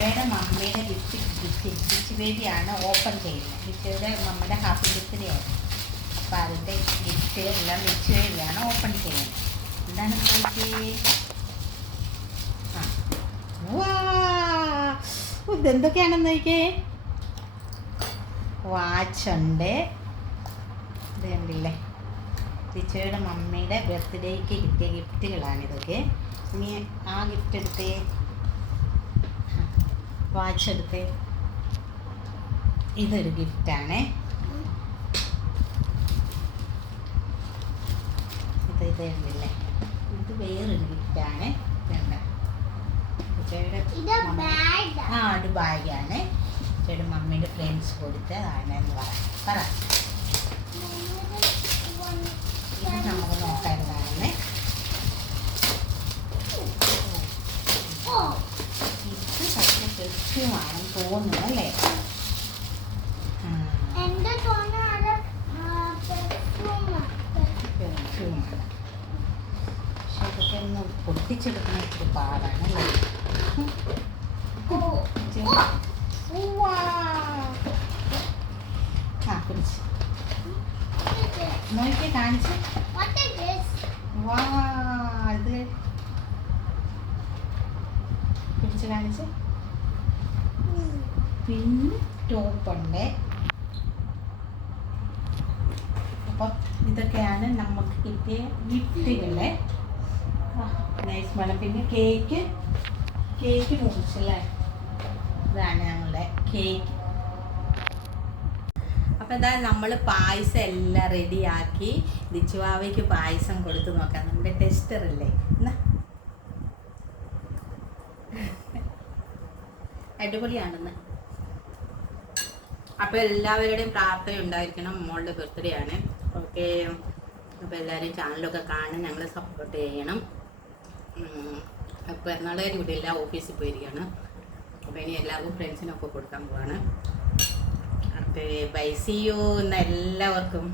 വേറെ മമ്മിയുടെ lipstick gift gift ബേബിയാണ് ഓപ്പൺ ചെയ്യുന്നത്. ഗിഫ്റ്റിയുടെ മമ്മിയുടെ ഹാപ്പി ആയിരുന്നു അപ്പോൾ അതിന്റെ ഗിഫ്റ്റ് എല്ലാം ഗിഫ്റ്റ് ബേബിയാണ് ഓപ്പൺ ചെയ്യുന്നത്. എന്താണ് ഇതെന്തൊക്കെയാണെന്ന് നോക്കിയേ? വാച്ചുണ്ട് ഇത് കണ്ടില്ലേ? ടീച്ചറുടെ മമ്മിയുടെ ബർത്ത്ഡേക്ക് കിട്ടിയ ഗിഫ്റ്റുകളാണ് ഇതൊക്കെ. ഇനി ആ ഗിഫ്റ്റ് എടുത്തേ. വാച്ച് എടുത്തേ ഇതൊരു ഗിഫ്റ്റാണ്. ഇത് ഇത് കണ്ടില്ലേ ഇത് വേറൊരു ഗിഫ്റ്റാണ്. ബാഗ്. ആ ഒരു ബാഗാണ്. ചേട്ടൻ മമ്മിയുടെ ഫ്രണ്ട്സ് കൊടുത്തതാണ് എന്ന് പറയാം പറ ഇത് നമുക്ക് നോക്കാവുന്നതാണ് ഓ ഇത് പക്ഷേ പെർഫ്യൂമാണെന്ന് തോന്നുന്നു അല്ലേ? പക്ഷെ ഇതൊക്കെ ഒന്ന് പൊട്ടിച്ചെടുക്കുന്ന ഇച്ചിരി പാടാണ്. ആ പിടിച്ച്. നോക്കി കാണിച്ച്? വാ ഇത്. പിടിച്ച് കാണിച്ച്. പിന്നെ ടോപ്പുണ്ട് അപ്പം ഇതൊക്കെയാണ് നമുക്ക് കിട്ടിയ ഗിഫ്റ്റുകളെ. നൈസ് മണം. പിന്നെ കേക്ക് കേക്ക് മുറിച്ചല്ലേ? ഇതാണ് ഞങ്ങളുടെ കേക്ക് അപ്പം എന്താ നമ്മൾ പായസം എല്ലാം റെഡിയാക്കി ദിച്ചുവാവയ്ക്ക് പായസം കൊടുത്ത് നോക്കാം. നമ്മുടെ ടെസ്റ്റർ അല്ലേ എന്നാ? അടിപൊളിയാണെന്ന്. അപ്പോൾ എല്ലാവരുടെയും പ്രാർത്ഥന ഉണ്ടായിരിക്കണം മോളുടെ ബർത്ത്ഡേ ആണ്. ഓക്കെ. അപ്പോൾ എല്ലാവരും ചാനലൊക്കെ കാണും ഞങ്ങളെ സപ്പോർട്ട് ചെയ്യണം. എറണാകുളം ഇവിടെ എല്ലാ ഓഫീസിൽ പോയിരിക്കുകയാണ്. അപ്പോൾ ഇനി എല്ലാവർക്കും ഫ്രണ്ട്സിനൊക്കെ കൊടുക്കാൻ പോവാണ്. അപ്പോൾ ബൈ യു എന്ന എല്ലാവർക്കും.